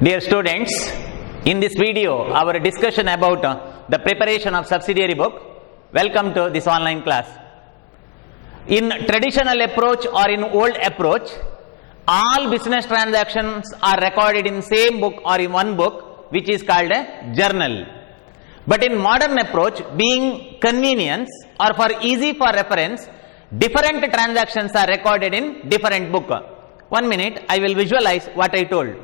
Dear students, in this video, our discussion about the preparation of subsidiary book. Welcome to this online class. In traditional approach or in old approach, all business transactions are recorded in same book or in one book, which is called a journal. But in modern approach, being convenience or for easy for reference, different transactions are recorded in different book. 1 minute, I will visualize what I told.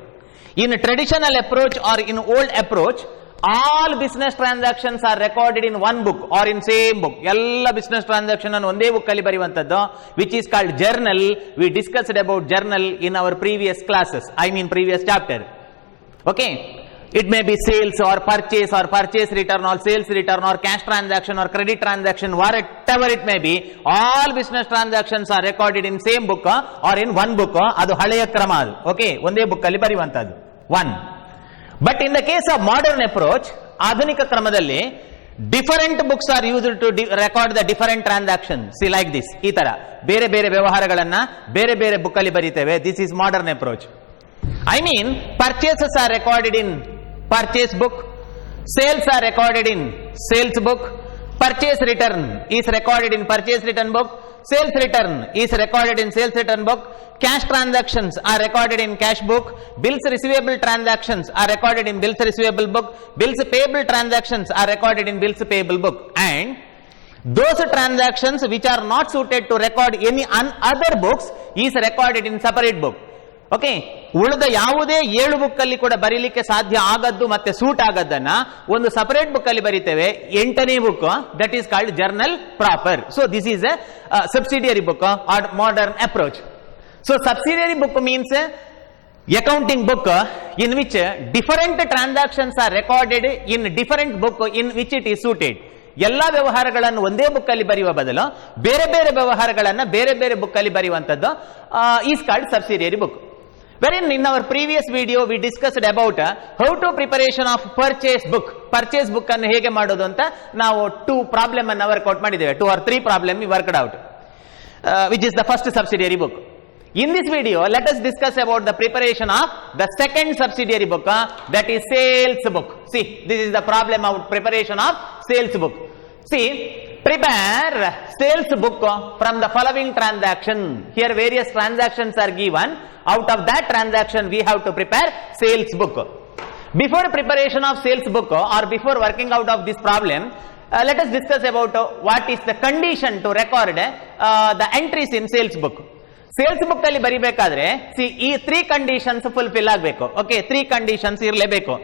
In traditional approach or in old approach, all business transactions are recorded in one book or in same book. All business transactions are onde book alli bariyuvantaddu, which is called journal. We discussed about journal in our previous classes, previous chapter. Okay, it may be sales or purchase return or sales return or cash transaction or credit transaction, whatever it may be. All business transactions are recorded in same book or in one book. Adu haleya krama. Okay, onde book alli bariyuvantaddu. One. But in the case of modern approach, adhunika kramadalli, different books are used to record the different transactions. See, like this, ee tara bere bere vyavaharagallanna bere bere book alli bariteve. This is modern approach. Purchases are recorded in purchase book, sales are recorded in sales book, purchase return is recorded in purchase return book, sales return is recorded in sales return book, cash transactions are recorded in cash book, bills receivable transactions are recorded in bills receivable book, bills payable transactions are recorded in bills payable book, and those transactions which are not suited to record any other books is recorded in separate book. Okay, ಉಳಿದ ಯಾವುದೇ 7 book ಅಲ್ಲಿ ಕೂಡ ಬರೀಲಿಕ್ಕೆ ಸಾಧ್ಯ ಆಗದ್ದು ಮತ್ತೆ suit ಆಗದ್ದನ್ನ ಒಂದು separate book ಅಲ್ಲಿ ಬರೀತೇವೆ. 8ನೇ book, that is called journal proper. So this is a subsidiary book or modern approach. So subsidiary book means accounting book in which different transactions are recorded in different book in which it is suited. ಎಲ್ಲಾ ವ್ಯವಹಾರಗಳನ್ನು ಒಂದೇ book ಅಲ್ಲಿ ಬರೆಯುವ ಬದಲು ಬೇರೆ ಬೇರೆ ವ್ಯವಹಾರಗಳನ್ನು ಬೇರೆ ಬೇರೆ ಬುಕ್ ಅಲ್ಲಿ ಬರೆಯುವಂತದ್ದು is called subsidiary book. Wherein in our previous video we discussed about how to preparation of purchase book ಅನ್ನು ಹೇಗೆ ಮಾಡೋದು ಅಂತ ನಾವು 2 ಪ್ರಾಬ್ಲಮ್ ಅನ್ನು ವರ್ಕ್ ಔಟ್ ಮಾಡಿದ್ದೇವೆ. 2 or 3 problem we worked out, which is the first subsidiary book. In this video, let us discuss about the preparation of the second subsidiary book, that is sales book. See, this is the problem of preparation of sales book. See, prepare sales book from the following transaction. Here various transactions are given. Out of that transaction we have to prepare sales book. Before preparation of sales book or before working out of this problem, let us discuss about what is the condition to record the entries in sales book. Sales book ಅಲ್ಲಿ ಬರಿಬೇಕಾದ್ರೆ ಈ 3 conditions fulfil ಆಗಬೇಕು. Okay, 3 conditions ಇರಲೇಬೇಕು.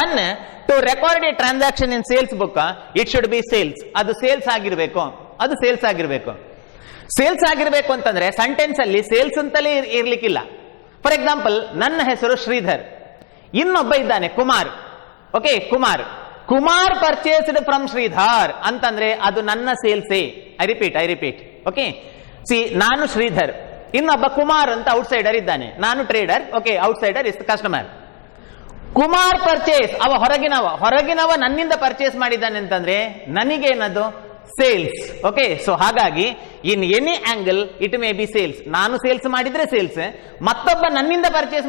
1, to record a transaction in sales book, it should be sales. ಅದು sales ಆಗಿರಬೇಕು. Sales ಆಗಿರಬೇಕು ಅಂತಂದ್ರೆ sentence ಅಲ್ಲಿ ಸೇಲ್ಸ್ ಅಂತಲೇ ಇರ್ಲಿಕ್ಕಿಲ್ಲ. ಫಾರ್ ಎಕ್ಸಾಂಪಲ್, ನನ್ನ ಹೆಸರು ಶ್ರೀಧರ್, ಇನ್ನೊಬ್ಬ ಇದ್ದಾನೆ Kumar. Okay, Kumar purchased from Sridhar ಅಂತಂದ್ರೆ ಅದು ನನ್ನ ಸೇಲ್ಸೇ. I repeat. ಓಕೆ, ನಾನು ಶ್ರೀಧರ್, ಇನ್ನೊಬ್ಬ ಕುಮಾರ್ ಅಂತ ಔಟ್ಸೈಡರ್ ಇದ್ದಾನೆ. ನಾನು trader. Okay, outsider is customer. Kumar purchase, ಅವ ಹೊರಗಿನವ ನನ್ನಿಂದ ಪರ್ಚೇಸ್ ಮಾಡಿದ್ದಾನೆ ಅಂತಂದ್ರೆ ನನಗೇನದು ಸೇಲ್ಸ್. ಓಕೆ, ಸೊ ಹಾಗಾಗಿ in any angle it may B sales. ನಾನು ಸೇಲ್ಸ್ ಮಾಡಿದ್ರೆ ಸೇಲ್ಸ್, ಮತ್ತೊಬ್ಬ ನನ್ನಿಂದ ಪರ್ಚೇಸ್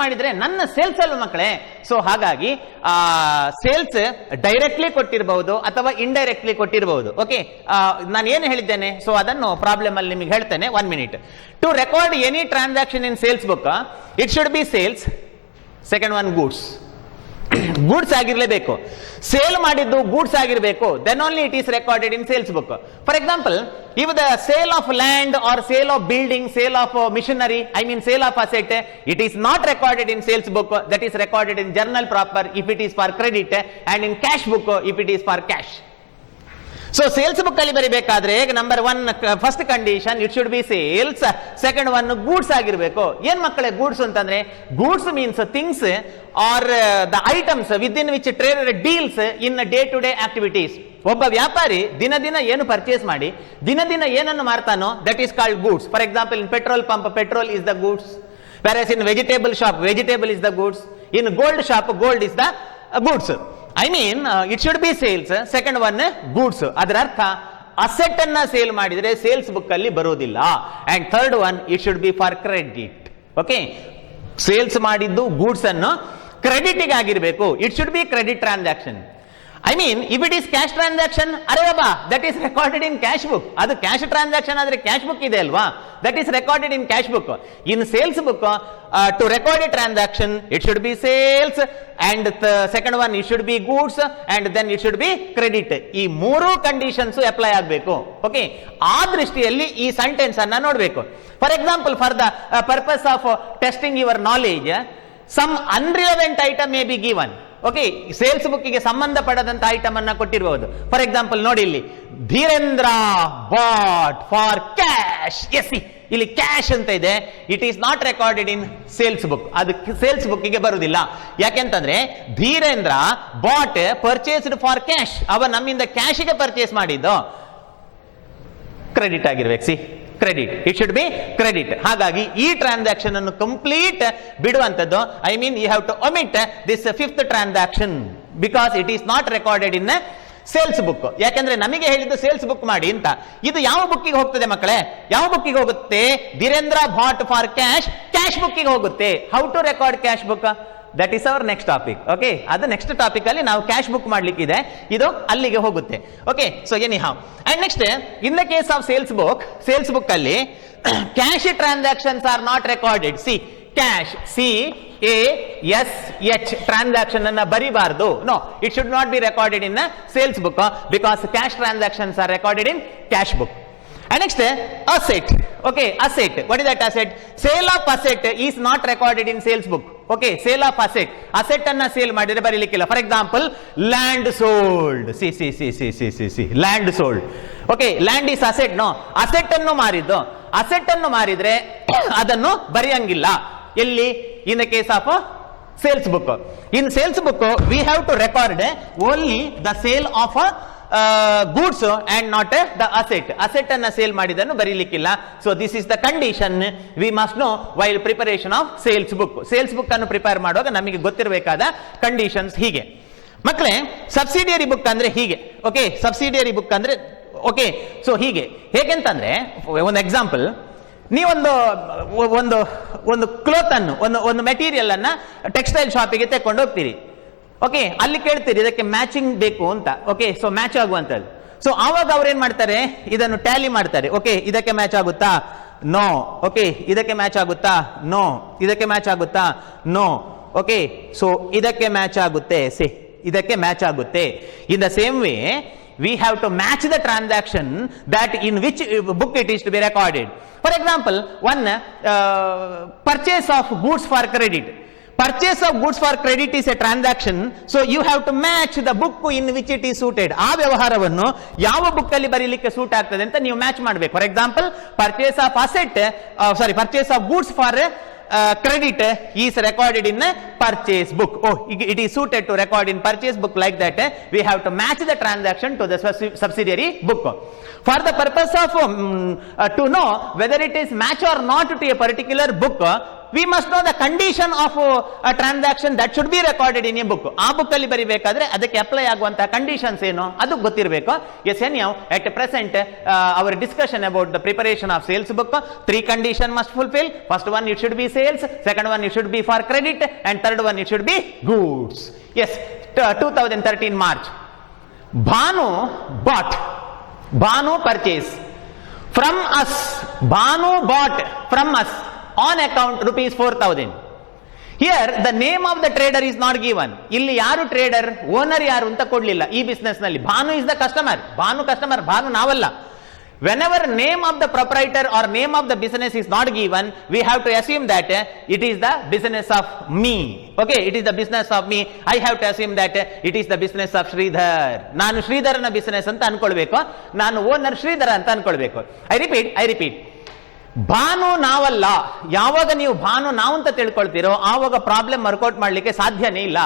ಮಾಡಿದ್ರೆ ನನ್ನ ಸೇಲ್ಸ್ ಅಲ್ವ ಮಕ್ಕಳೇ. ಸೊ ಹಾಗಾಗಿ ಸೇಲ್ಸ್ ಡೈರೆಕ್ಟ್ಲಿ ಕೊಟ್ಟಿರಬಹುದು ಅಥವಾ ಇಂಡೈರೆಕ್ಟ್ಲಿ ಕೊಟ್ಟಿರಬಹುದು. ಓಕೆ, ನಾನು ಏನು ಹೇಳಿದ್ದೇನೆ ಸೊ ಅದನ್ನು ಪ್ರಾಬ್ಲಮ್ ಅಲ್ಲಿ ನಿಮಗೆ ಹೇಳ್ತೇನೆ. 1 minute. To record any transaction in sales book, it should be sales. Second one, goods ಆಗಿರ್ಲೇಬೇಕು. ಸೇಲ್ ಮಾಡಿದ್ದು ಗೂಡ್ಸ್ ಆಗಿರಬೇಕು. Then only it is recorded in sales book. For example, if the sale of land or sale of building, sale of machinery, sale of asset, it is not recorded in sales book. That is recorded in journal proper if it is for credit, and in cash book if it is for cash. So sales book ಅಲ್ಲಿ ಬರಿಬೇಕಾದ್ರೆ number 1 first condition, it should be sales. Second one, goods ಆಗಿರಬೇಕು. ಏನ್ ಮಕ್ಕಳೇ goods ಅಂತಂದ್ರೆ, goods means things are the items with in which trader deals in day to day activities. ಒಬ್ಬ ವ್ಯಾಪಾರಿ ದಿನ ಏನು ಪರ್ಚೇಸ್ ಮಾಡಿ ದಿನ ಏನನ್ನು ಮಾರ್ತಾನೋ that is called goods. For example, in petrol pump, petrol is the goods. whereas in vegetable shop, vegetable is the goods. In gold shop, gold is the goods. It should be sales. Second one, goods. Adarartha asset anna sale madidre sales book alli barodilla. And third one, it should be for credit. Okay, sales ಮಾಡಿದ್ದು goods ಅನ್ನು credit ಆಗಿರಬೇಕು. It should be credit transaction. I mean, if it is cash transaction, ಅರೆ ಬಾಬಾ, that is recorded in cash book. ಅದು cash transaction ಆದ್ರೆ cash book ಇದೆ ಅಲ್ವಾ, that is recorded in cash book. In sales book, to record a transaction, it should be sales, and the second one it should be goods, and then it should be credit. ಈ ಮೂರು conditions apply ಆಗಬೇಕು. Okay, ಆ ದೃಷ್ಟಿಯಲ್ಲಿ ಈ sentence ಅನ್ನ ನೋಡಬೇಕು. For example, for the purpose of testing your knowledge, some unrelevant item may be given. Okay, sales ಬುಕ್ಕಿಗೆ ಸಂಬಂಧಪಡದಂತ ಐಟಮ್ ಅನ್ನ ಕೊಟ್ಟಿರಬಹುದು. ಫಾರ್ ಎಕ್ಸಾಂಪಲ್ ನೋಡಿ, ಇಲ್ಲಿ Dhirendra bought for cash. Yes, ಇಲ್ಲಿ ಕ್ಯಾಶ್ ಅಂತ ಇದೆ. It is not recorded in sales book. ಅದು ಸೇಲ್ಸ್ ಬುಕ್ಕಿಗೆ ಬರುವುದಿಲ್ಲ. ಯಾಕೆಂತಂದ್ರೆ Dhirendra bought purchased for cash. ಅವ ನಮ್ಮಿಂದ ಕ್ಯಾಶಿಗೆ ಪರ್ಚೇಸ್ ಮಾಡಿದ್ದು. ಕ್ರೆಡಿಟ್ ಆಗಿರ್ಬೇಕು. See, credit, it should be credit. ಹಾಗಾಗಿ ಈ ಟ್ರಾನ್ಸಾಕ್ಷನ್ ಅನ್ನು ಕಂಪ್ಲೀಟ್ ಬಿಡುವಂತದ್ದು. I mean, you have to omit this fifth transaction because it is not recorded in sales book. ಯಾಕಂದ್ರೆ ನಮಗೆ ಹೇಳಿದ್ದು ಸೇಲ್ಸ್ ಬುಕ್ ಮಾಡಿ ಅಂತ. ಇದು ಯಾವ ಬುಕ್ಕಿಗೆ ಹೋಗ್ತದೆ ಮಕ್ಕಳೇ? ಯಾವ ಬುಕ್ಕಿಗೆ ಹೋಗುತ್ತೆ? Dhirendra bought for cash, cash ಬುಕ್ಕಿಗೆ ಹೋಗುತ್ತೆ. How to record cash book? That is our next topic. Okay, ಅದು ನೆಕ್ಸ್ಟ್ ಟಾಪಿಕ್ ಅಲ್ಲಿ ನಾವು ಕ್ಯಾಶ್ ಬುಕ್ ಮಾಡ್ಲಿಕ್ಕಿದೆ, ಇದು ಅಲ್ಲಿಗೆ ಹೋಗುತ್ತೆ. Okay, so anyhow, and next in the case of sales book ಅಲ್ಲಿ cash transactions are not recorded. See, cash, CASH transaction ಅನ್ನ ಬರಿಬಾರದು. No, it should not be recorded in sales book because cash transactions R recorded in cash book. And next, asset. Okay, asset. What is that asset? Sale of asset is not recorded in sales book. Okay, sale of asset. Asset anna sale madidre barilikilla. For example, land sold. See. Land sold. Okay, land is asset. No, asset annu mariddu. Asset annu maridre adannu bariyangilla. Elli? In the case of sales book. In sales book, we have to record only the sale of goods and not the asset ಅನ್ನ sale ಮಾಡಿದನ್ನು ಬರೀಲಿಕ್ಕಿಲ್ಲ. So this is the condition we must know while preparation of sales book ಅನ್ನು prepare ಮಾಡುವಾಗ ನಮಗೆ ಗೊತ್ತಿರಬೇಕಾದ conditions ಹೀಗೆ. ಮಕ್ಕಳೇ, subsidiary book ಅಂದ್ರೆ ಹೀಗೆ. ಓಕೆ, ಸಬ್ಸಿಡಿಯರಿ ಬುಕ್ ಅಂದ್ರೆ ಓಕೆ, ಸೊ ಹೀಗೆ. ಹೇಗೆಂತಂದ್ರೆ, ಒಂದು ಎಕ್ಸಾಂಪಲ್, ನೀವೊಂದು ಒಂದು ಒಂದು ಕ್ಲೋತ್ ಅನ್ನು, ಒಂದು ಮೆಟೀರಿಯಲ್ ಅನ್ನ ಟೆಕ್ಸ್ಟೈಲ್ ಶಾಪಿಗೆ ತೆಕೊಂಡು ಹೋಗ್ತೀರಿ. ಓಕೆ, ಅಲ್ಲಿ ಕೇಳ್ತೀರಿ ಇದಕ್ಕೆ ಮ್ಯಾಚಿಂಗ್ ಬೇಕು ಅಂತ. ಓಕೆ, ಸೊ ಮ್ಯಾಚ್ ಆಗುವಂತದ್ದು. ಸೊ ಆವಾಗ ಅವ್ರು ಏನ್ ಮಾಡ್ತಾರೆ, ಇದನ್ನು ಟ್ಯಾಲಿ ಮಾಡ್ತಾರೆ. ಓಕೆ, ಇದಕ್ಕೆ ಮ್ಯಾಚ್ ಆಗುತ್ತಾ? ನೋ. ಓಕೆ, ಇದಕ್ಕೆ ಮ್ಯಾಚ್ ಆಗುತ್ತಾ? ನೋ. ಇದಕ್ಕೆ ಮ್ಯಾಚ್ ಆಗುತ್ತಾ? ನೋ. ಓಕೆ, ಸೊ ಇದಕ್ಕೆ ಮ್ಯಾಚ್ ಆಗುತ್ತೆ. ಇದಕ್ಕೆ ಮ್ಯಾಚ್ ಆಗುತ್ತೆ. In the same way we have to match the transaction that in which book it is to be recorded. For example, one purchase of goods for credit. Purchase of goods for credit is a transaction, so you have to match the book in which it is suited. ಆ ವ್ಯವಹಾರವನ್ನು ಯಾವ book ಅಲ್ಲಿ ಬರೀಲಿಕ್ಕೆ suit ಆಗ್ತದೆ ಅಂತ ನೀವು match ಮಾಡಬೇಕು. For example, purchase of goods for credit is recorded in purchase book. Oh, it is suited to record in purchase book. Like that, we have to match the transaction to the subsidiary book. For the purpose of to know whether it is match or not to a particular book, we must know the condition of a transaction that should be recorded in a book. ಆ book ಅಲ್ಲಿ ಬರಿಬೇಕಾದ್ರೆ ಅದಕ್ಕೆ apply ಆಗುವಂತಹ conditions ಏನು ಅದು ಗೊತ್ತಿರಬೇಕು. Yes, anyhow, at present our discussion about the preparation of sales book, 3 condition must fulfill. First one, it should be sales. Second one, it should be for credit, and third one, it should be goods. Yes, 2013 March, Bhanu purchase from us. Bhanu bought from us on account rupees 4,000. Here the name of the trader is not given. ಇಲ್ಲಿ ಯಾರು trader, owner ಯಾರು ಅಂತ ಕೊಡ್ಲಿಲ್ಲ ಈ business ನಲ್ಲಿ. Bhanu is the customer. Bhanu ನಾವಲ್ಲ. Whenever name of the proprietor or name of the business is not given, we have to assume that it is the business of me. Okay, it is the business of me. I have to assume that it is the business of Shridhar. ನಾನು ಶ್ರೀಧರನ business ಅಂತ ಅನ್ಕೊಳ್ಬೇಕು. ನಾನು owner Shridhara ಅಂತ ಅನ್ಕೊಳ್ಬೇಕು. I repeat. ಭಾನು ನಾವಲ್ಲ. ಯಾವಾಗ ನೀವು ಭಾನು ನಾವು ಅಂತ ತಿಳ್ಕೊಳ್ತೀರೋ ಆವಾಗ ಪ್ರಾಬ್ಲಮ್ ವರ್ಕೌಟ್ ಮಾಡ್ಲಿಕ್ಕೆ ಸಾಧ್ಯನೇ ಇಲ್ಲ.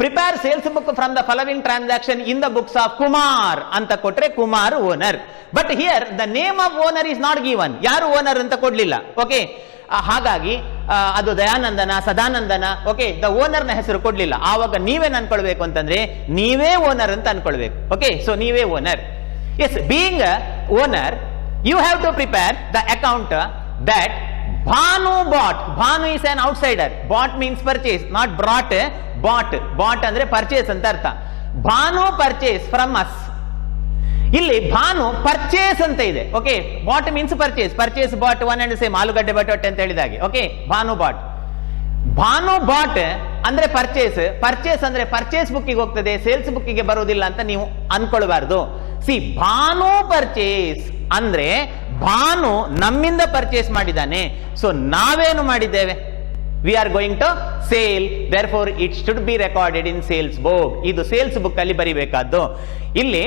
Prepare sales book from the following transaction in the books of Kumar ಅಂತ ಕೊಟ್ರೆ Kumar owner. But here the name of owner is not given. ಯಾರು ಓನರ್ ಅಂತ ಕೊಡ್ಲಿಲ್ಲ. ಓಕೆ, ಹಾಗಾಗಿ ಅದು ದಯಾನಂದನ, ಸದಾನಂದನ. ಓಕೆ, ದ ಓನರ್ ನ ಹೆಸರು ಕೊಡ್ಲಿಲ್ಲ. ಆವಾಗ ನೀವೇನ್ ಅನ್ಕೊಳ್ಬೇಕು ಅಂತಂದ್ರೆ ನೀವೇ ಓನರ್ ಅಂತ ಅನ್ಕೊಳ್ಬೇಕು. ಓಕೆ, ಸೊ ನೀವೇ owner. Yes, being owner, you have to prepare the account that Bhanu bought. Bhanu is an outsider. Bought means purchase, not brought. Bought. Bought ಅಂದ್ರೆ purchase ಅಂತ ಅರ್ಥ. Bhanu purchase from us. ಇಲ್ಲಿ ಭಾನು purchase ಅಂತ ಇದೆ. Okay, bought means purchase. Purchase bought one and same, ಆಲೂಗಡ್ಡೆ ಬಟಾಟೆ ಅಂತ ಹೇಳಿದಾಗೆ. Okay, Bhanu bought. Bhanu bought ಅಂದ್ರೆ ಪರ್ಚೇಸ್. ಪರ್ಚೇಸ್ ಅಂದ್ರೆ ಪರ್ಚೇಸ್ ಬುಕ್ಕಿಗೆ ಹೋಗ್ತದೆ, ಸೇಲ್ಸ್ ಬುಕ್ಕಿಗೆ ಬರುವುದಿಲ್ಲ ಅಂತ ನೀವು ಅನ್ಕೊಳ್ಬಾರ್ದು. ಸಿ, ಭಾನು ಪರ್ಚೇಸ್ ಅಂದ್ರೆ ಭಾನು ನಮ್ಮಿಂದ ಪರ್ಚೇಸ್ ಮಾಡಿದ್ದಾನೆ. ಸೊ ನಾವೇನು ಮಾಡಿದ್ದೇವೆ? We are going to sale, therefore it should be recorded in sales book. ಇದು ಸೇಲ್ಸ್ ಬುಕ್ ಅಲ್ಲಿ ಬರಿಬೇಕಾದ್ದು. ಇಲ್ಲಿ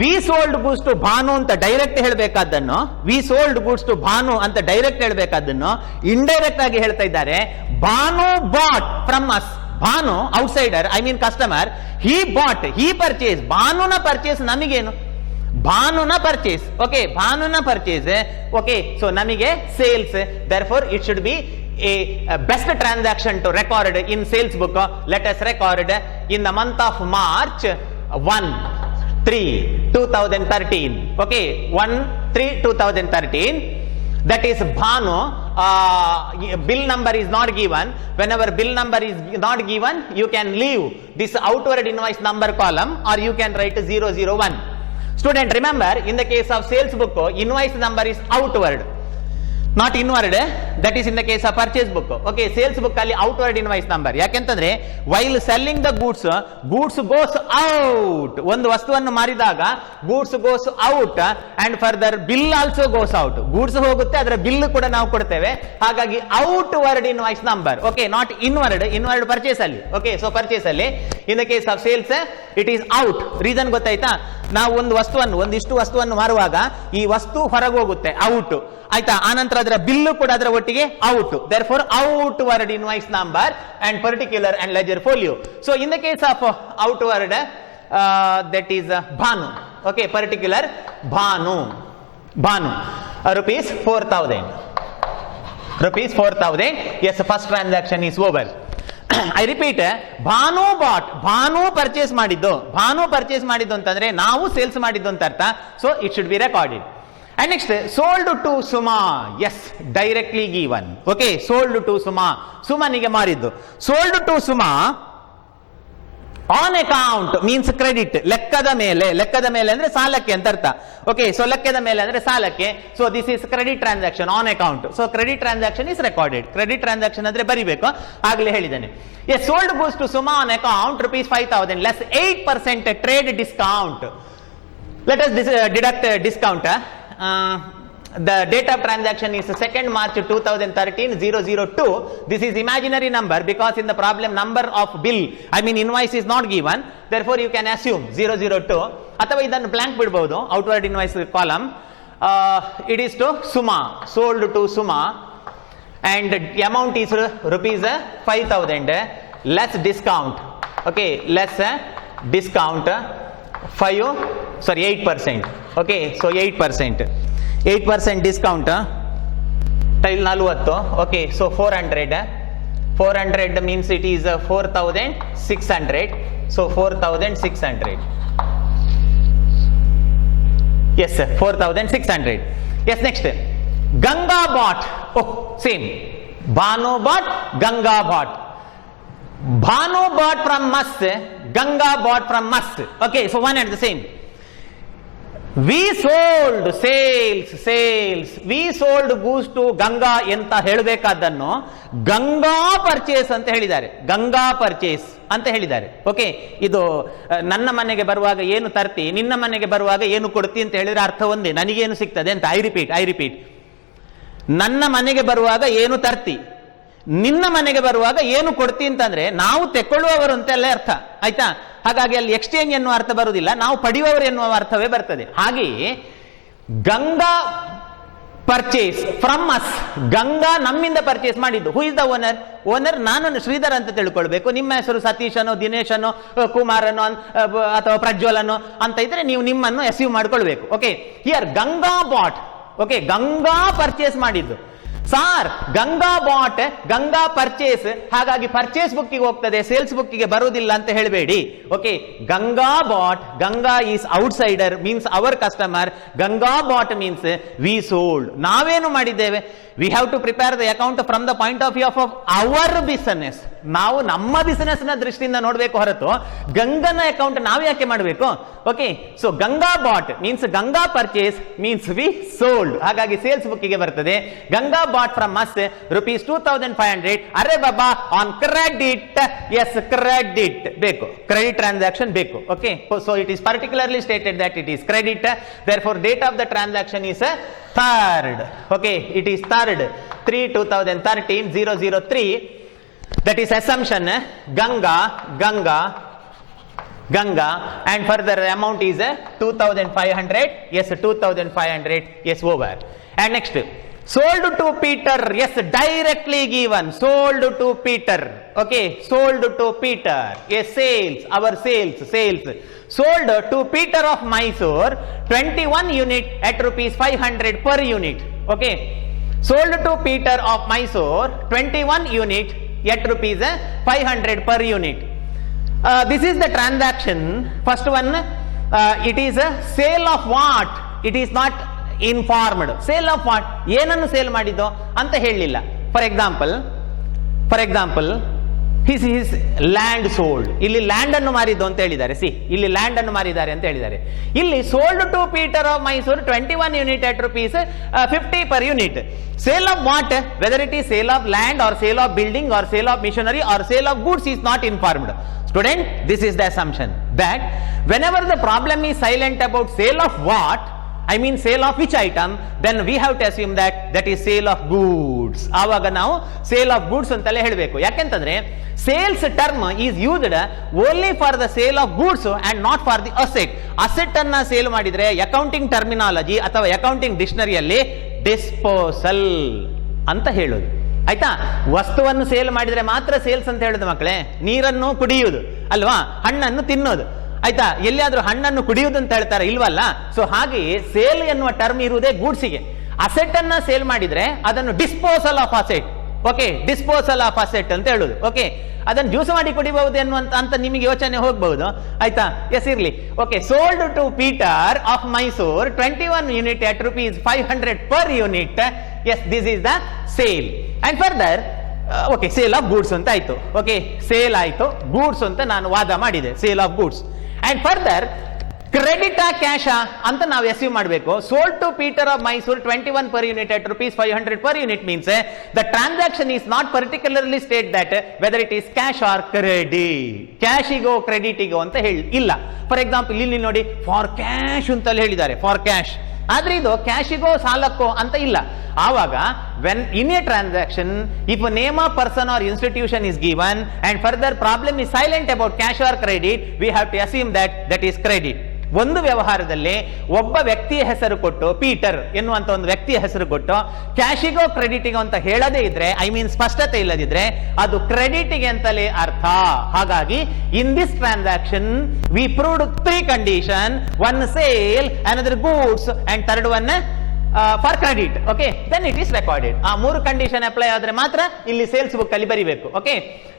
we sold goods to Bhanu ಅಂತ ಡೈರೆಕ್ಟ್ ಹೇಳಬೇಕಾದ್ದನ್ನು, we sold goods to Bhanu ಅಂತ ಡೈರೆಕ್ಟ್ ಹೇಳಬೇಕಾದ್ದನ್ನು ಇಂಡೈರೆಕ್ಟ್ ಆಗಿ ಹೇಳ್ತಾ ಇದ್ದಾರೆ. Bhanu bought from us. Bhanu outsider, I mean customer. He bought, he purchase. ಭಾನುನ ಪರ್ಚೇಸ್ ನಮಗೇನು? ಭಾನುನ ಪರ್ಚೇಸ್. ಓಕೆ, ಭಾನುನ ಪರ್ಚೇಸ್. ಓಕೆ, ಸೊ ನಮಗೆ sales. Therefore it should B a best transaction to record in sales book. Let us record in the month of March 1/3/2013. okay, 1/3/2013. that is Bhanu. Bill number is not given. Whenever bill number is not given, you can leave this outward invoice number column, or you can write 001. Student, remember, in the case of sales book, invoice number is outward, not inward. That is in the case of purchase book. Okay, sales book ಅಲ್ಲಿ outward invoice number. ಯಾಕೆಂತಂದ್ರೆ while selling the goods, goods goes out. ಒಂದು ವಸ್ತುವನ್ನು ಮಾರಿದಾಗ goods goes out and further bill also goes out. goods ಹೋಗುತ್ತೆ, ಅದರ bill ಕೂಡ ನಾವು ಕೊಡ್ತೇವೆ. ಹಾಗಾಗಿ outward invoice number. Okay, not inward. inward purchase ಅಲ್ಲಿ. Okay, so purchase ಅಲ್ಲಿ in the case of sales it is out. reason ಗೊತ್ತಾಯ್ತಾ? ನಾವು ಒಂದು ವಸ್ತುವನ್ನು, ಒಂದಿಷ್ಟು ವಸ್ತುವನ್ನು ಮಾರುವಾಗ ಈ ವಸ್ತು ಹೊರಗೆ ಹೋಗುತ್ತೆ, ಔಟ್ ಆಯ್ತಾ. ಆನಂತರ ಅದರ ಬಿಲ್ಲು ಕೂಡ ಅದರ ಒಟ್ಟಿಗೆ out. Therefore outward invoice number and particular and ledger folio. So in the case of outward, that is Bhanu. Okay, particular Bhanu. Rupees 4,000. Rupees 4,000. Yes, first transaction is over. I repeat, Bhanu bought. Bhanu purchase ಮಾಡಿದ್ದು. Bhanu purchase ಮಾಡಿದ್ದು ಅಂತಂದ್ರೆ ನಾವು sales ಮಾಡಿದ್ದು ಅಂತ ಅರ್ಥ. So it should be recorded. And next, sold to Suma. Yes, directly given. Okay, sold to Suma. ಸುಮನಿಗೆ ಮಾರಿದ್ದು. sold to Suma on account means credit. ಲೆಕ್ಕದ ಮೇಲೆ. ಲೆಕ್ಕದ ಮೇಲೆ ಅಂದ್ರೆ ಸಾಲಕ್ಕೆ ಅಂತ ಅರ್ಥ. ಓಕೆ, ಸೊ ಲೆಕ್ಕದ ಮೇಲೆ ಅಂದ್ರೆ ಸಾಲಕ್ಕೆ. So this is credit transaction on account. So credit transaction is recorded. Credit transaction ಅಂದ್ರೆ ಬರಿಬೇಕು, ಆಗ್ಲೇ ಹೇಳಿದ್ದೇನೆ. Yes, sold goods to Suma on account rupees 5,000 less 8% trade discount. Let us deduct discount. The date of transaction is 2nd March 2013 002. This is imaginary number because in the problem number of bill, I mean invoice is not given. Therefore you can assume 002. ಅಥವಾ ಇದನ್ನು blank ಬಿಡಬಹುದು. outward invoice column. It is to Suma, sold to Suma, and amount is rupees 5,000 less discount. Okay, less discount 8%. Okay, so 8% discount tile 40. Okay, so 400 means it is 4,600. so 4,600. yes, 4,600. yes, next Ganga bought. oh, same. Bhanu bought, Ganga bought. Bhanu bought from us, Ganga bought from us. Okay, so one and the same. We sold, sales. We sold goods to Ganga ಅಂತ ಹೇಳಬೇಕಾದನ್ನು Ganga purchase ಅಂತ ಹೇಳಿದ್ದಾರೆ. Ganga purchase ಅಂತ ಹೇಳಿದ್ದಾರೆ. Okay, ಇದು ನನ್ನ ಮನೆಗೆ ಬರುವಾಗ ಏನು ತರ್ತಿ, ನಿನ್ನ ಮನೆಗೆ ಬರುವಾಗ ಏನು ಕೊಡ್ತಿ ಅಂತ ಹೇಳಿದ್ರೆ ಅರ್ಥ ಒಂದೇ, ನನಗೇನು ಸಿಗ್ತದೆ ಅಂತ. I repeat. ನನ್ನ ಮನೆಗೆ ಬರುವಾಗ ಏನು ತರ್ತಿ, ನಿನ್ನ ಮನೆಗೆ ಬರುವಾಗ ಏನು ಕೊಡ್ತಿ ಅಂತಂದ್ರೆ ನಾವು ತೆಕ್ಕೊಳ್ಳುವವರು ಅಂತೆಲ್ಲ ಅರ್ಥ ಆಯ್ತಾ. ಹಾಗಾಗಿ ಅಲ್ಲಿ ಎಕ್ಸ್ಚೇಂಜ್ ಎನ್ನುವ ಅರ್ಥ ಬರುವುದಿಲ್ಲ, ನಾವು ಪಡೆಯುವವರು ಎನ್ನುವ ಅರ್ಥವೇ ಬರ್ತದೆ. ಹಾಗೆಯೇ Ganga purchase from us. Ganga ನಮ್ಮಿಂದ ಪರ್ಚೇಸ್ ಮಾಡಿದ್ದು. Who is the owner? Owner ನಾನು ಶ್ರೀಧರ್ ಅಂತ ತಿಳ್ಕೊಳ್ಬೇಕು. ನಿಮ್ಮ ಹೆಸರು ಸತೀಶನೋ, ದಿನೇಶನೋ, ಕುಮಾರನೋ ಅಥವಾ ಪ್ರಜ್ವಲನೋ ಅಂತ ಇದ್ರೆ ನೀವು ನಿಮ್ಮನ್ನು ಅಸ್ಯೂಮ್ ಮಾಡ್ಕೊಳ್ಬೇಕು. Okay, here Ganga bought. Okay, Ganga purchase ಮಾಡಿದ್ದು. Sir Ganga bought, Ganga purchase, ಹಾಗಾಗಿ ಪರ್ಚೇಸ್ ಬುಕ್ಕಿಗೆ ಹೋಗ್ತದೆ, ಸೇಲ್ಸ್ ಬುಕ್ಕಿಗೆ ಬರುವುದಿಲ್ಲ ಅಂತ ಹೇಳಬೇಡಿ. Okay, Ganga bought, Ganga is outsider means our customer, Ganga bought means we sold, ನಾವೇನು ಮಾಡಿದ್ದೇವೆ, we have to prepare the account from the point of view of our business. ನಾವು ನಮ್ಮ ಬಿಸಿನೆಸ್ ನ ದೃಷ್ಟಿಯಿಂದ ನೋಡಬೇಕು ಹೊರತು ಗಂಗನ ಅಕೌಂಟ್ ನಾವು ಯಾಕೆ ಮಾಡಬೇಕು? Okay, so Ganga bought means Ganga purchase means we sold, ಹಾಗಾಗಿ ಸೇಲ್ಸ್ ಬುಕ್ಕಿಗೆ ಬರ್ತದೆ. Ganga bought from us rupees 2500. ಅರೆ ಬಾಬಾ ಆನ್ ಕ್ರೆಡಿಟ್, ಎಸ್ ಕ್ರೆಡಿಟ್ ಬೇಕು, ಕ್ರೆಡಿಟ್ ಟ್ರಾನ್ಸಾಕ್ಷನ್ ಬೇಕು. Okay, so it is particularly stated that it is credit, therefore date of the transaction is 3rd. Okay, it is 3rd 3/2013 003. That is assumption Ganga, and further amount is 2500. Yes, 2500. Yes, over. And next, sold to Peter. Yes, directly given, sold to Peter. Okay, sold to Peter. Yes, sales, our sales. Sold to Peter of Mysore 21 unit at rupees 500 per unit. Okay, sold to Peter of Mysore 21 unit at rupees 500 per unit. This is the transaction. First one, it is a sale of what? It is not informed. Sale of what? ಏನನ್ನು sale ಮಾಡಿದ್ದು ಅಂತ ಹೇಳಲಿಲ್ಲ. For example his land sold. ಇಲ್ಲಿ land ಅನ್ನು ಮಾರಿದ್ದು ಅಂತ ಹೇಳಿದ್ದಾರೆ. ಇಲ್ಲಿ land ಅನ್ನು ಮಾರಿದ್ದಾರೆ ಅಂತ ಹೇಳಿದ್ದಾರೆ. ಇಲ್ಲಿ sold to Peter of Mysuru 21 unit at rupees 50 per unit. Sale of what? Whether it is sale of land or sale of building or sale of machinery or sale of goods is not informed. Student, this is the assumption that whenever the problem is silent about sale of what, I mean sale of which item, then we have to assume that is sale of goods. ಆವಾಗ ನಾವು sale of goods ಅಂತಲೇ ಹೇಳಬೇಕು. ಯಾಕೆಂತಂದ್ರೆ sales term is used only for the sale of goods and not for the asset. Asset ಅನ್ನ sale ಮಾಡಿದ್ರೆ accounting terminology ಅಥವಾ accounting ಡಿಕ್ಷನರಿಯಲ್ಲಿ disposal ಅಂತ ಹೇಳೋದು. ಆಯ್ತಾ? ವಸ್ತುವನ್ನು ಸೇಲ್ ಮಾಡಿದ್ರೆ ಮಾತ್ರ ಸೇಲ್ಸ್ ಅಂತ ಹೇಳುದು ಮಕ್ಕಳೇ. ನೀರನ್ನು ಕುಡಿಯುವುದು ಅಲ್ವಾ, ಹಣ್ಣನ್ನು ತಿನ್ನೋದು. ಆಯ್ತಾ? ಎಲ್ಲಿಯಾದ್ರೂ ಹಣ್ಣನ್ನು ಕುಡಿಯುವುದು ಅಂತ ಹೇಳ್ತಾರೆ, ಇಲ್ವಲ್ಲ. ಸೊ ಹಾಗೆಯೇ ಸೇಲ್ ಎನ್ನುವ ಟರ್ಮ್ ಇರುವುದೇ ಗೂಡ್ಸಿಗೆ. ಅಸೆಟ್ ಅನ್ನ ಸೇಲ್ ಮಾಡಿದ್ರೆ ಅದನ್ನು disposal of asset. Okay, disposal of asset ಅಂತ ಹೇಳುದು. ಓಕೆ, ಅದನ್ನು ಜ್ಯೂಸ್ ಮಾಡಿ ಕುಡಿಬಹುದು ಅಂತ ನಿಮಗೆ ಯೋಚನೆ ಹೋಗಬಹುದು. ಆಯ್ತಾ? ಎಸ್, ಇರ್ಲಿ. Okay, sold to Peter of Mysore 21 unit at rupees 500 per unit. Yes, this is the sale. And further okay, sale of goods ಅಂತ ಆಯ್ತು. ಓಕೆ, ಸೇಲ್ ಆಯ್ತು, ಗೂಡ್ಸ್ ಅಂತ ನಾನು ವಾದ ಮಾಡಿದೆ, sale of goods. And further ಕ್ರೆಡಿಟಾ ಕ್ಯಾಶಾ ಅಂತ ನಾವು ಅಸ್ಯೂಮ್ ಮಾಡಬೇಕು. Sold to Peter of Mysore 21 per unit at rupees 500 per unit means the transaction is not particularly state that whether it is cash or credit. ಕ್ಯಾಶಿಗೋ ಕ್ರೆಡಿಟಿಗೋ ಅಂತ ಇಲ್ಲ. ಫಾರ್ ಎಕ್ಸಾಂಪಲ್ ಇಲ್ಲಿ ನೋಡಿ, for cash ಅಂತಲ್ಲಿ ಹೇಳಿದ್ದಾರೆ, ಫಾರ್ ಕ್ಯಾಶ್. ಆದ್ರೆ ಇದು ಕ್ಯಾಶಿಗೋ ಸಾಲಕ್ಕೋ ಅಂತ ಇಲ್ಲ. ಆವಾಗ when in a transaction if a name of person or institution is given and further problem is silent about cash or credit, we have to assume that is credit. ಒಂದು ವ್ಯವಹಾರದಲ್ಲಿ ಒಬ್ಬ ವ್ಯಕ್ತಿಯ ಹೆಸರು ಕೊಟ್ಟು, ಪೀಟರ್ ಎನ್ನುವಂತ ಒಂದು ವ್ಯಕ್ತಿಯ ಹೆಸರು ಕೊಟ್ಟು ಕ್ಯಾಶಿಗೋ ಕ್ರೆಡಿಟಿಗೋ ಅಂತ ಹೇಳದೇ ಇದ್ರೆ, ಐ ಮೀನ್ ಸ್ಪಷ್ಟತೆ ಇಲ್ಲದಿದ್ರೆ, ಅದು ಕ್ರೆಡಿಟಿಗೆ ಅಂತಲೇ ಅರ್ಥ. ಹಾಗಾಗಿ in this transaction we proved 3 condition: 1 sale, another goods and third one for credit. Okay, then it is recorded. ಆ 3 ಕಂಡೀಷನ್ ಅಪ್ಲೈ ಆದ್ರೆ ಮಾತ್ರ ಇಲ್ಲಿ ಸೇಲ್ಸ್ ಬುಕ್ ಅಲ್ಲಿ ಬರಿಬೇಕು. Okay,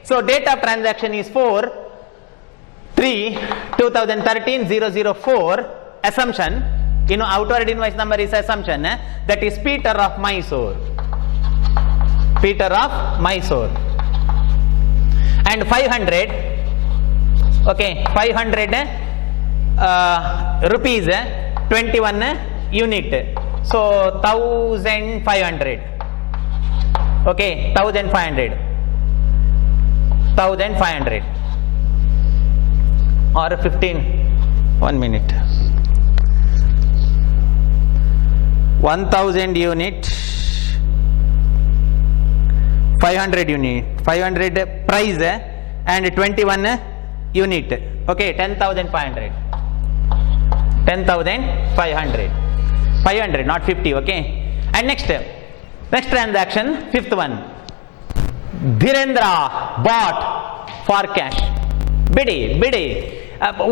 so date of transaction is 4/3/2013 004. Assumption, outward invoice number is assumption, that is Peter of Mysore. And 500, okay, 500 rupees 21 unit. So 1500. Okay, 1500 or 15. 1 minute. 1000 unit, 500 unit, 500 price and 21 unit. Okay, 10,500. 10,500. 500, not 50. Okay, and next transaction, 5th one. Dhirendra bought for cash. ಬಿಡಿ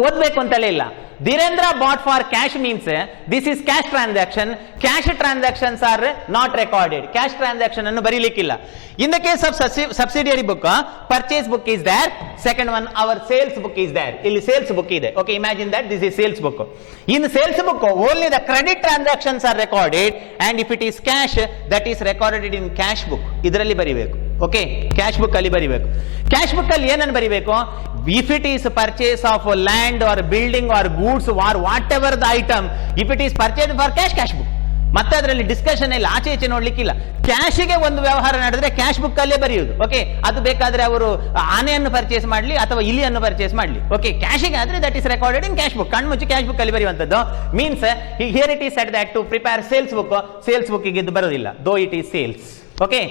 ಓದ್ಬೇಕು ಅಂತಲೇ ಇಲ್ಲ. Dhirendra bought for cash means this is cash transaction. Cash transactions are not recorded. Cash transaction annu barilikilla. In the case of subsidiary book, purchase book is there. Second one, our sales book is there. Illi sales book ide. Okay, imagine that this is sales book. In sales book, only the credit transactions are recorded, and if it is cash, that is recorded in cash book. Idralli baribeku. Okay, cash book alli baribeku. Cash book alli ಏನನ್ನು ಬರಿಬೇಕು? If it is purchase of land or building or goods or whatever the item, if it is purchased for cash, cash book. ಮತ್ತೆ ಅದರಲ್ಲಿ discussion ಇಲ್ಲ, ಆಚೆ ಈಚೆ ನೋಡ್ಲಿಕ್ಕಿಲ್ಲ. ಕ್ಯಾಶಿಗೆ ಒಂದು ವ್ಯವಹಾರ ನಡೆದ್ರೆ ಕ್ಯಾಶ್ ಬುಕ್ ಅಲ್ಲೇ ಬರೆಯುವುದು. ಓಕೆ, ಅದು ಬೇಕಾದ್ರೆ ಅವರು ಆನೆಯನ್ನು ಪರ್ಚೇಸ್ ಮಾಡಲಿ ಅಥವಾ ಇಲಿಯನ್ನು ಪರ್ಚೇಸ್ ಮಾಡಲಿ. ಓಕೆ, ಕ್ಯಾಶಿಗೆ ಆದ್ರೆ that is recorded in cash book. ಕಣ್ಮುಚ್ಚಿ ಕ್ಯಾಶ್ ಬುಕ್ ಅಲ್ಲಿ ಬರೆಯುವಂತದ್ದು. Means here it is said that to prepare sales book. Sales book ಗೆ ಇದು ಬರೋದಿಲ್ಲ, ದೋ ಇಟ್ ಈಸ್ ಸೇಲ್ಸ್. ಓಕೆ,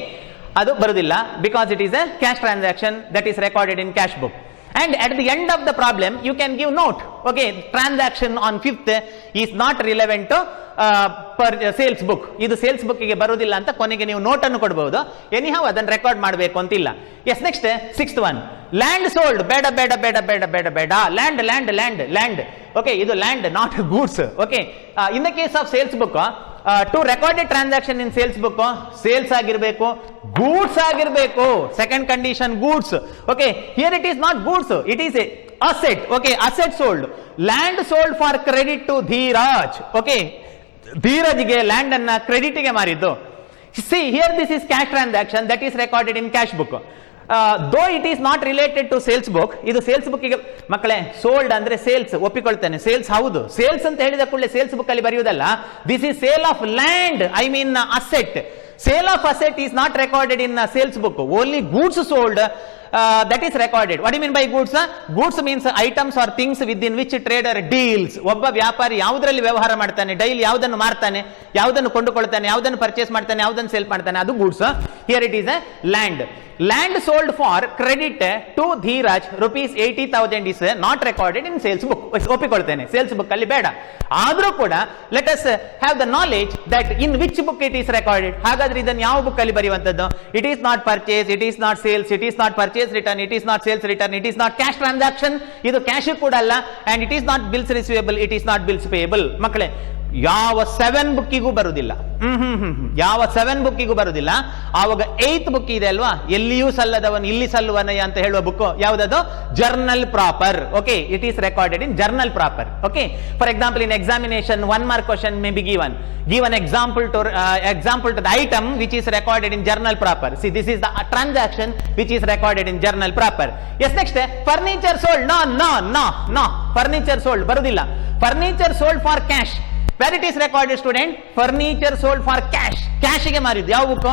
ಅದು ಬರೋದಿಲ್ಲ because it is a cash transaction that is recorded in cash book. And at the end of the problem, you can give note. Okay, transaction on 5th is not relevant to per sales book. ಇದು sales book ಗೆ ಬರೋದಿಲ್ಲ ಅಂತ ಕೊನೆಗೆ ನೀವು note ಅನ್ನು ಕೊಡಬಹುದು. Anyhow ಅದನ್ನು record ಮಾಡಬೇಕು ಅಂತಿಲ್ಲ. Yes, next 6th one, land sold. ಬೇಡ ಬೇಡ ಬೇಡ ಬೇಡ ಬೇಡ ಬೇಡ, land land land land. Okay, ಇದು land, not goods. Okay, in the case of sales book, to record a transaction in sales book, sales ಆಗಿರಬೇಕು, ಗೂಡ್ಸ್ ಆಗಿರಬೇಕು. Second condition goods. Okay, here it is not goods, it is a asset. Okay, asset sold. Land sold for credit to Dheeraj. Okay, ಧೀರಜ್ಗೆ land ಅನ್ನ credit ಗೆ ಮಾರಿದ್ದು. See here this is cash transaction that is recorded in cash book. Though it is not related to sales book. ಇದು sales book ಗೆ ಮಕ್ಕಳೇ, sold ಅಂದ್ರೆ sales, ಒಪ್ಪಿಕೊಳ್ತೇನೆ, sales ಹೌದು. ಸೇಲ್ಸ್ ಅಂತ ಹೇಳಿದ ಕೂಡಲೇ ಸೇಲ್ಸ್ ಬುಕ್ ಅಲ್ಲಿ ಬರೆಯುವುದಲ್ಲ. This is sale of land, I mean asset. Sale of asset is not recorded in sales book. Only goods sold that is recorded. What do you mean by goods? Goods means items or things within which trader deals. ಒಬ್ಬ ವ್ಯಾಪಾರಿ ಯಾವುದರಲ್ಲಿ ವ್ಯವಹಾರ ಮಾಡ್ತಾನೆ, daily ಯಾವುದನ್ನು ಮಾರ್ತಾನೆ, ಯಾವುದನ್ನು ಕೊಂಡುಕೊಳ್ತಾನೆ, ಯಾವುದನ್ನು purchase ಮಾಡ್ತಾನೆ, ಯಾವುದನ್ನು ಸೇಲ್ ಮಾಡ್ತಾನೆ, ಅದು goods. Here it is A land. Land sold for credit to Dhiraj rupees 80,000 is not recorded in sales book. ಒಪ್ಪಿಕೊಳ್ತೇನೆ, ಸೇಲ್ಸ್ ಬುಕ್ ಅಲ್ಲಿ ಬೇಡ. ಆದ್ರೂ ಕೂಡ let us have the knowledge that in which book it is recorded. ಹಾಗಾದ್ರೆ ಇದನ್ನು ಯಾವ book ಅಲ್ಲಿ ಬರೆಯುವಂತದ್ದು? It is not purchase, it is not sales, it is not purchase return, it is not sales return, it is not cash transaction. ಇದು cash ಕೂಡ ಅಲ್ಲ, and it is not bills receivable, it is not bills payable. ಮಕ್ಕಳೇ, ಯಾವ 7 ಬುಕ್ಕಿಗೂ ಬರುವುದಿಲ್ಲ. ಯಾವ 7 ಬುಕ್ಕಿಗೂ ಬರುವುದಿಲ್ಲ. ಆವಾಗ 8th book ಇದೆ ಅಲ್ವಾ, ಎಲ್ಲಿಯೂ ಸಲ್ಲದವನು ಇಲ್ಲಿ ಸಲ್ಲುವನಯ್ಯ ಅಂತ ಹೇಳುವ ಬುಕ್ ಯಾವುದದು? Journal proper. Okay, it is recorded in journal proper. Okay, for example in examination 1 mark question may be given. Give an example to the item which is recorded in journal proper. See, this is the transaction which is recorded in journal proper. Yes, next, furniture sold. No. Furniture sold ಬರುವುದಿಲ್ಲ. Furniture sold for cash. Where it is recorded, student? Furniture sold for cash. Cash ಗೆ ಮಾರಿದ್ದು ಯಾವ book?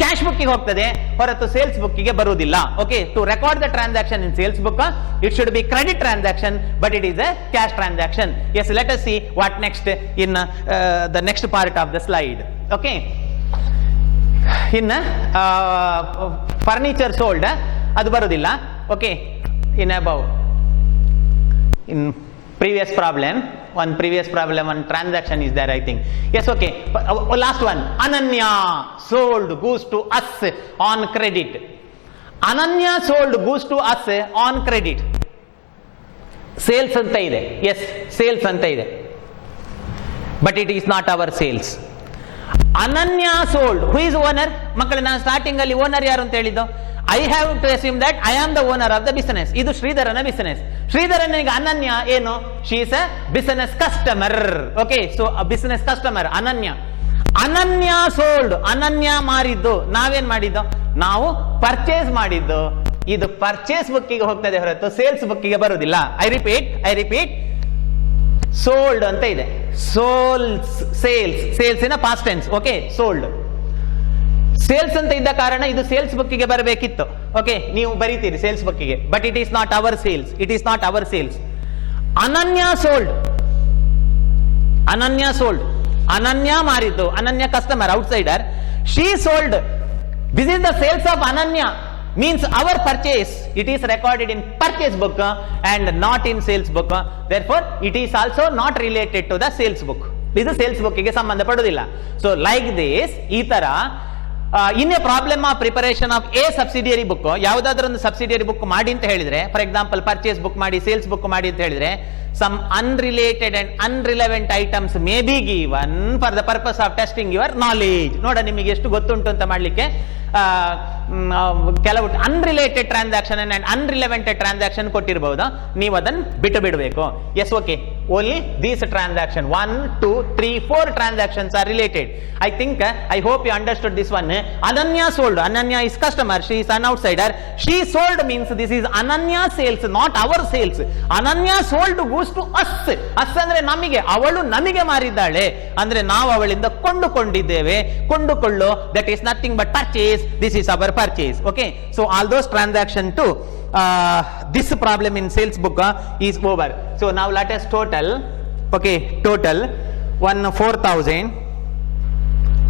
Cash book ಗೆ ಹೋಗ್ತದೆ, ಹೊರತು sales book ಗೆ ಬರುವುದಿಲ್ಲ. Okay, to record the transaction in sales book, it should be credit transaction, but it is a cash transaction. Yes, let us see what next in the next part of the slide. Okay, in furniture sold ಅದು ಬರುವುದಿಲ್ಲ. Okay, in above in previous problem, one transaction is there, I think. Yes, okay, last one, Ananya sold goods to us on credit. Ananya sold goods to us on credit. Sales anta ide. Yes, sales anta ide, but it is not our sales. Ananya sold. Who is owner? ಮಕ್ಕಳು, ನಾನು starting ಅಲ್ಲಿ owner ಯಾರು ಅಂತ ಹೇಳಿದ್ದು? I have to assume that I am the owner of the business. ಇದು ಶ್ರೀಧರನ business. ಶ್ರೀಧರನಿಗೆ ಅನನ್ಯ ಏನು? She is a business customer. Okay, so a business customer, ಅನನ್ಯ. ಅನನ್ಯ ಸೋಲ್ಡ್, ಅನನ್ಯ ಮಾರಿದ್ದು. ನಾವೇನ್ ಮಾಡಿದ್ದು? ನಾವು ಪರ್ಚೇಸ್ ಮಾಡಿದ್ದು. ಇದು ಪರ್ಚೇಸ್ ಬುಕ್ಕಿಗೆ ಹೋಗ್ತದೆ ಹೊರತು ಸೇಲ್ಸ್ ಬುಕ್ಕಿಗೆ ಬರುವುದಿಲ್ಲ. ಐ ರಿಪೀಟ್, ಸೋಲ್ಡ್ ಅಂತ ಇದೆ. ಸೇಲ್ಸ್ ಇನ past tense. Okay, sold. Sales ಅಂತ ಇದ್ದ ಕಾರಣ ಇದು ಸೇಲ್ಸ್ ಬುಕ್ಕಿಗೆ ಬರಬೇಕಿತ್ತು. ಓಕೆ, ನೀವು ಬರೀತೀರಿ ಸೇಲ್ಸ್ ಬುಕ್ಕಿಗೆ, but it is not hour sales. ಅನನ್ಯ ಸೋಲ್ಡ್. ಅನನ್ಯ ಮಾರಿದ್ದು. ಅನನ್ಯ customer, outsider. She sold. This is the sales of ಅನನ್ಯ. means our purchase, it is recorded in purchase book and not in sales book. Therefore, it is also not related to the sales book. ಇದು sales ಬುಕ್ಕಿಗೆ ಸಂಬಂಧ ಪಡುವುದಿಲ್ಲ. So like this, ಈ ತರ in a problem of preparation of A subsidiary book, ಯಾವುದಾದ್ರೂ ಒಂದು subsidiary book ಮಾಡಿ ಅಂತ ಹೇಳಿದ್ರೆ, ಫಾರ್ ಎಕ್ಸಾಂಪಲ್ ಪರ್ಚೇಸ್ ಬುಕ್ ಮಾಡಿ, ಸೇಲ್ಸ್ ಬುಕ್ ಮಾಡಿ ಅಂತ ಹೇಳಿದ್ರೆ, some unrelated and unrelevant items may be given for the purpose of testing your knowledge. ನೋಡ ನಿಮಗೆ ಎಷ್ಟು ಗೊತ್ತುಂಟು ಅಂತ ಮಾಡ್ಲಿಕ್ಕೆ ಕೆಲವು unrelated transaction and unrelevant transaction ಕೊಟ್ಟಿರಬಹುದು, ನೀವು ಅದನ್ನು ಬಿಟ್ಟು ಬಿಡಬೇಕು. Yes, okay, only these transaction 1, 2, 3, 4 transactions are related. I hope you understood this one. Ananya sold. Ananya is customer, she is an outsider. She sold means this is Ananya sales, not our sales. Ananya sold goods to us. us ಅಂದ್ರೆ ನಮಗೆ, ಅವಳು ನಮಗೆ ಮಾರಿದ್ದಾಳೆ ಅಂದ್ರೆ ನಾವು ಅವಳಿಂದ ಕೊಂಡುಕೊಂಡಿದ್ದೇವೆ. ಕೊಂಡುಕೊಳ್ಳೋ, that is nothing but purchase. This is our purchase. Okay, so all those transactions too, this problem in sales book is over. So now let us total. Okay, total one 4,000,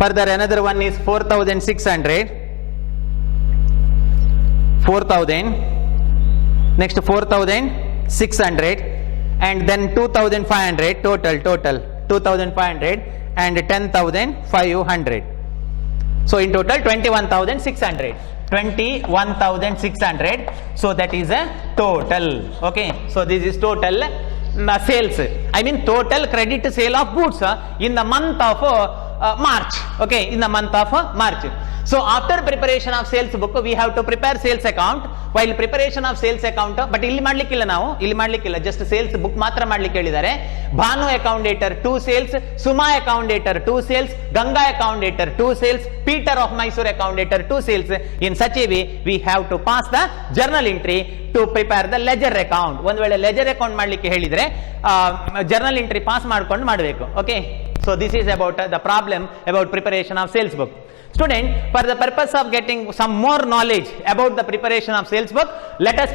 further another one is 4,600, 4,000, next 4,600, and then 2,500, total 2,500 and 10,500. So in total 21,600. 21,600. So that is a total. Okay, so this is total sales. I mean total credit sale of goods in the month of March. Okay, in the month of March. So after preparation of sales book, we have to prepare sales account. While preparation of sales account, but ಇಲ್ಲಿ ಮಾಡ್ಲಿಕ್ಕಿಲ್ಲ, ನಾವು ಇಲ್ಲಿ ಮಾಡ್ಲಿಕ್ಕಿಲ್ಲ, just sales book ಮಾತ್ರ ಮಾಡ್ಲಿಕ್ಕೆ ಹೇಳಿದ್ದಾರೆ. Bhanu account debtor 2 sales, Suma account debtor 2 sales, Ganga account debtor 2 sales, Peter of Mysore account debtor 2 sales. In such a way we have to pass the journal entry to prepare the ledger account. ಒಂದ್ ವೇಳೆ leisure account ಮಾಡ್ಲಿಕ್ಕೆ ಹೇಳಿದ್ರೆ journal entry pass ಮಾಡ್ಕೊಂಡು ಮಾಡಬೇಕು. Okay, so this is about the problem about preparation of sales book. Student, for the purpose of getting some more knowledge about the preparation of sales book, let us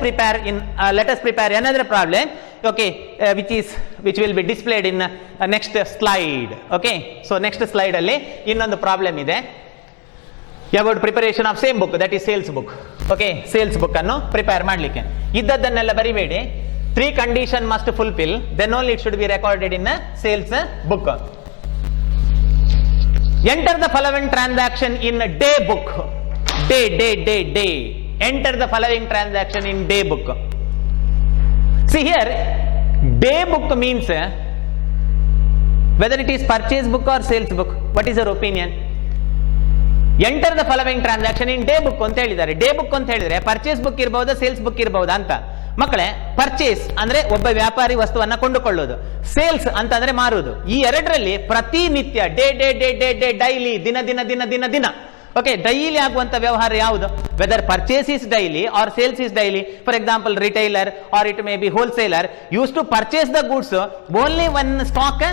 prepare another problem. Okay, which will be displayed in next slide. Okay, so next slide alli innondu problem ide about preparation of same book, that is sales book. Okay, sales book annu prepare madlikke iddadannella baribedi. 3 condition must fulfill, then only it should be recorded in a sales book. Enter the following transaction in day book. Day. Enter the following transaction in day book. See here, day book means whether it is purchase book or sales book. What is your opinion? Enter the following transaction in day book ಅಂತ ಹೇಳಿದ್ದಾರೆ. Day book ಅಂತ ಹೇಳಿದ್ರೆ purchase book ಇರಬಹುದಾ, sales book ಇರಬಹುದಾ ಅಂತ. ಮಕ್ಕಳೇ, purchase ಅಂದ್ರೆ ಒಬ್ಬ ವ್ಯಾಪಾರಿ ವಸ್ತುವನ್ನ ಕೊಂಡುಕೊಳ್ಳೋದು, ಸೇಲ್ಸ್ ಅಂತಂದ್ರೆ ಮಾರುವುದು. ಈ ಎರಡರಲ್ಲಿ ಪ್ರತಿನಿತ್ಯ ಡೇ ಡೈಲಿ, ದಿನ. ಓಕೆ, ಡೈಲಿ ಆಗುವಂತ ವ್ಯವಹಾರ ಯಾವುದು? Whether purchase is daily or sales is daily. For example retailer or it may be wholesaler use to purchase the goods only one stock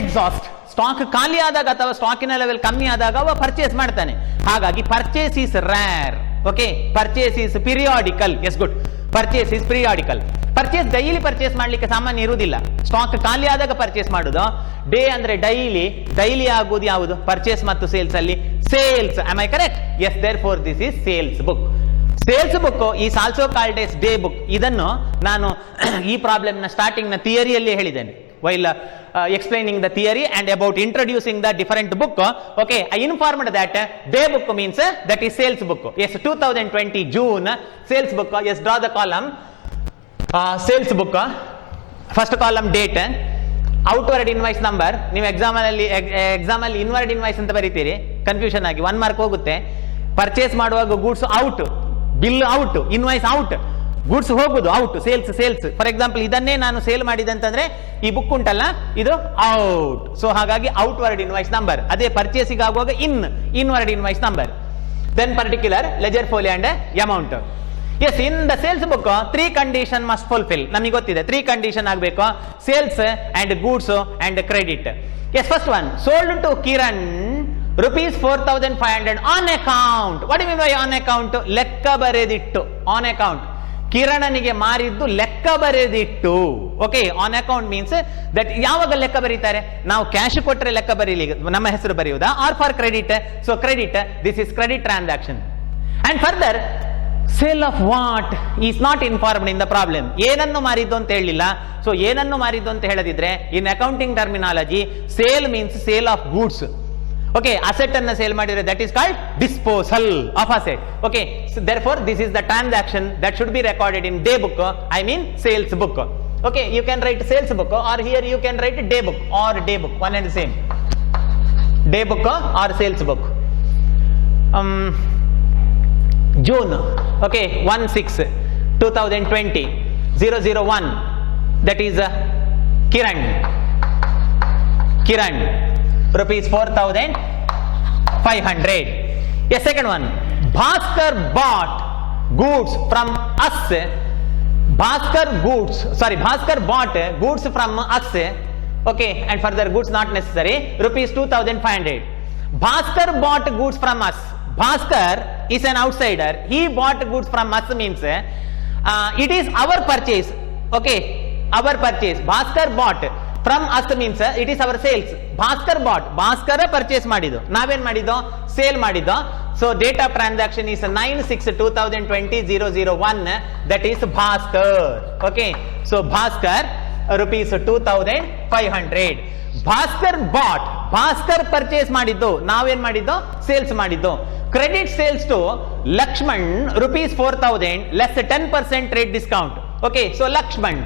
exhaust. Stock ಖಾಲಿ ಆದಾಗ ಅಥವಾ ಸ್ಟಾಕಿನ ಲೆವೆಲ್ ಕಮ್ಮಿ ಆದಾಗ ಅವ ಪರ್ಚೇಸ್ ಮಾಡ್ತಾನೆ. ಹಾಗಾಗಿ purchase is rare. Okay, purchase is periodical. Yes, good. Purchase is periodical. Purchase daily purchase ಮಾಡ್ಲಿಕ್ಕೆ ಸಾಮಾನ್ಯ ಇರುವುದಿಲ್ಲ, ಸ್ಟಾಕ್ ಖಾಲಿ ಆದಾಗ ಪರ್ಚೇಸ್ ಮಾಡುದು. ಡೇ ಅಂದ್ರೆ ಡೈಲಿ ಆಗುವುದು ಯಾವುದು? ಪರ್ಚೇಸ್ ಮತ್ತು ಸೇಲ್ಸ್ ಅಲ್ಲಿ sales. Am I correct? Yes, therefore this is sales book. Sales book is also called as day book. ಇದನ್ನು ನಾನು ಈ ಪ್ರಾಬ್ಲಮ್ ನ ಸ್ಟಾರ್ಟಿಂಗ್ ನ ಥಿಯರಿಯಲ್ಲಿ ಹೇಳಿದ್ದೇನೆ. while explaining the theory and about introducing the different book. Okay, I informed that day book means that is sales book. Yes, 2020 June sales book. Yes, draw the column sales book. First column date, outward invoice number. ನೀವು exam ಅಲ್ಲಿ inward invoice ಅಂತ ಬರೀತೀರಿ, confusion ಆಗಿ 1 mark ಹೋಗುತ್ತೆ. Purchase ಮಾಡುವಾಗ goods out, bill out, invoice out, goods ಹೋಗುದು out, sales. For example ಇದನ್ನೇ ನಾನು ಸೇಲ್ ಮಾಡಿದೆ ಅಂತಂದ್ರೆ ಈ ಬುಕ್ ಉಂಟಲ್ಲ ಇದು ಔಟ್. ಸೊ ಹಾಗಾಗಿ ಔಟ್ವರ್ಡ್ ಇನ್ವಾಯ್ಸ್ ನಂಬರ್. ಅದೇ ಪರ್ಚೇಸಿಗೆ ಆಗುವಾಗ inward invoice number. Then particular ledger folio and amount. Yes, in the sales book 3 condition must fulfil. ನಮಗೆ ಗೊತ್ತಿದೆ 3 ಕಂಡೀಷನ್ ಆಗಬೇಕು, sales and goods and credit. Yes, first one, sold to Kiran rupees 4,500 on account. What do you mean by on account? ಲೆಕ್ಕ ಬರೆದಿಟ್ಟು. On account, ಕಿರಣನಿಗೆ ಮಾರಿದ್ದು ಲೆಕ್ಕ ಬರೆದಿಟ್ಟು. Okay, on account means that ಯಾವಾಗ ಲೆಕ್ಕ ಬರೀತಾರೆ? ನಾವು ಕ್ಯಾಶ್ ಕೊಟ್ಟರೆ ಲೆಕ್ಕ ಬರೀಲಿ, ನಮ್ಮ ಹೆಸರು ಬರೆಯುವುದಾ? Or for credit? So credit, this is credit transaction. And further, sale of what is not informed in the problem. ಏನನ್ನು ಮಾರಿದ್ದು ಅಂತ ಹೇಳಿಲ್ಲ. ಸೊ ಏನನ್ನು ಮಾರಿದ್ದು ಅಂತ ಹೇಳದಿದ್ರೆ in accounting terminology sale means sale of goods. Okay, asset anna sale madidre, that is called disposal of asset. Okay, so therefore this is the transaction that should be recorded in day book, I mean sales book. Okay, you can write sales book, or here you can write day book or day book, one and the same. Day book or sales book. June, okay, 1/6/2020, 001, that is Kiran, rupees 4,500. A second one, Bhaskar bought goods from us. Bhaskar bought goods from us. Okay, and further goods not necessary, rupees 2,500. Bhaskar bought goods from us. Bhaskar is an outsider. He bought goods from us means it is our purchase. Okay, our purchase. Bhaskar bought from us means it is our sales. Bhaskar bought. Bhaskar purchase ಮಾಡಿದ್ದು, ನಾವೇನ್ ಮಾಡಿದ್ದು, sale ಮಾಡಿದ್ದು. So date of transaction is 9/6/2020, 001, that is Bhaskar. Okay, so Bhaskar rupees 2,500. Bhaskar bought. Bhaskar purchase ಮಾಡಿದ್ದು, ನಾವೇನ್ ಮಾಡಿದ್ದು, sales ಮಾಡಿದ್ದು. Credit sales to Lakshman rupees 4,000 less 10% trade discount. Okay, so Lakshman,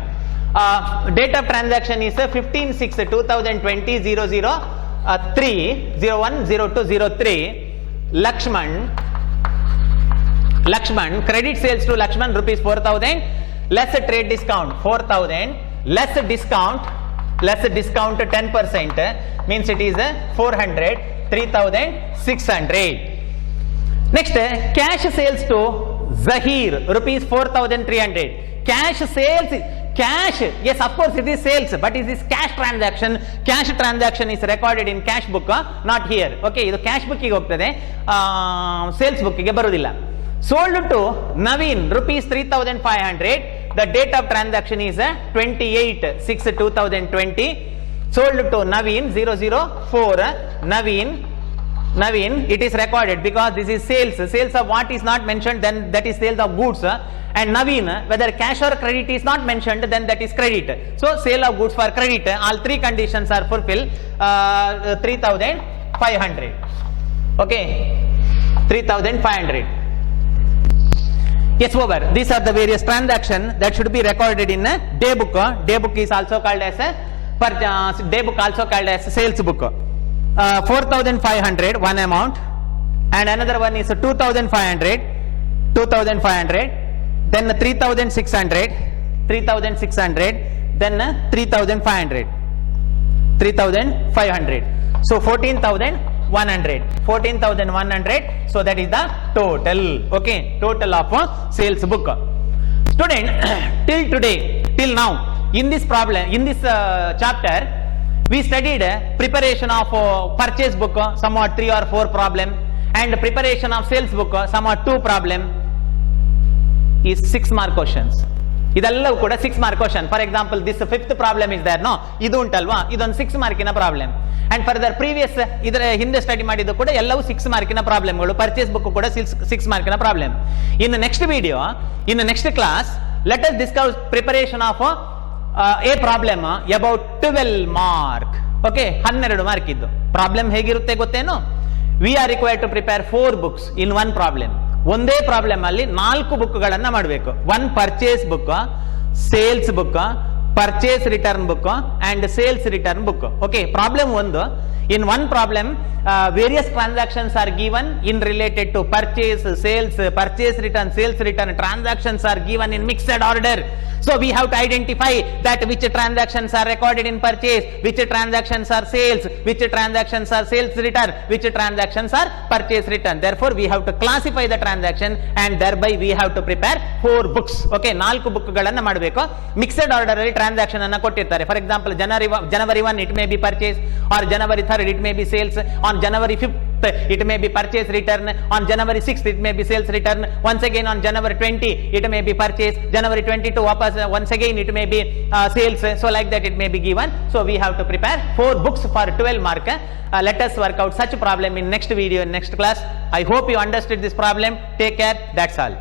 date of transaction is 15/6/2020, 003, 01/02/03. Lakshman, credit sales to Lakshman rupees 4,000 less trade discount 4,000 less discount 10% means it is 400, 3,600. Next, cash sales to Zahir rupees 4,300. Cash sales, cash, yes, of course it is sales, but it is cash transaction. Cash transaction is recorded in cash book, not here. Okay, ಇದು cash book ಗೆ ಹೋಗ್ತದೆ, sales book ಗೆ ಬರುವುದಿಲ್ಲ. Sold to Naveen rupees 3,500. The date of transaction is 28/6/2020. Sold to Naveen 004. Naveen, it is recorded because this is sales. Sales of what is not mentioned, then that is sales of goods. And Naveen, whether cash or credit is not mentioned, then that is credit. So sale of goods for credit, all three conditions are fulfilled. 3,500. Okay, 3,500. Yes, over. These are the various transactions that should be recorded in a day book. Day book is also called as a sales book. 4,500 one amount, and another one is 2,500, then 3,600, then 3,500. So 14,100. So that is the total. Okay, total of sales book. Student, till now, in this problem, in this chapter, we studied preparation of purchase book, somewhat 3 or 4 problem, and preparation of sales book, somewhat 2 problem. Is 6 mark questions. ಇದೆಲ್ಲವೂ ಕೂಡ 6 mark question. For example, this 5th problem is there, no? ಇದು ಉಂಟಲ್ವಾ, ಇದೊಂದು 6 ಮಾರ್ಕಿನ problem. And further previous ಇದರ ಹಿಂದೆ study ಮಾಡಿದ್ದು ಕೂಡ ಎಲ್ಲವೂ 6 ಮಾರ್ಕಿನ ಪ್ರಾಬ್ಲಮ್ಗಳು. ಪರ್ಚೇಸ್ ಬುಕ್ ಕೂಡ 6 ಮಾರ್ಕಿನ problem. In next video, in next class, let us discuss preparation of a problem about 12 mark. Okay, 12 mark ಇದ್ದು ಪ್ರಾಬ್ಲಮ್ ಹೇಗಿರುತ್ತೆ ಗೊತ್ತೇನು? We are required to prepare 4 books in 1 problem. ಒಂದೇ ಪ್ರಾಬ್ಲಮ್ ಅಲ್ಲಿ 4 ಬುಕ್ಗಳನ್ನ ಮಾಡಬೇಕು. 1 purchase book, sales book, purchase return book and sales return book. Okay, problem 1. In one problem, various transactions are given in related to purchase, sales, purchase return, sales return. Transactions are given in mixed order. So we have to identify that which transactions are recorded in purchase, which transactions are sales, which transactions are sales return, which transactions are purchase return. Therefore, we have to classify the transaction, and thereby we have to prepare 4 books. Okay, 4 bookಗಳನ್ನು ಮಾಡಬೇಕು. Mixed order ಅಲ್ಲಿ transaction ಅನ್ನು ಕೊಟ್ಟಿರ್ತಾರೆ. For example, January 1 it may be purchase, or January 3rd it may be sales, on January 5th it may be purchase return, on January 6th it may be sales return, once again on January 20 it may be purchase, January 22 once again it may be sales. So like that it may be given. So we have to prepare 4 books for 12 mark. Let us work out such problem in next video, in next class. I hope you understood this problem. Take care. That's all.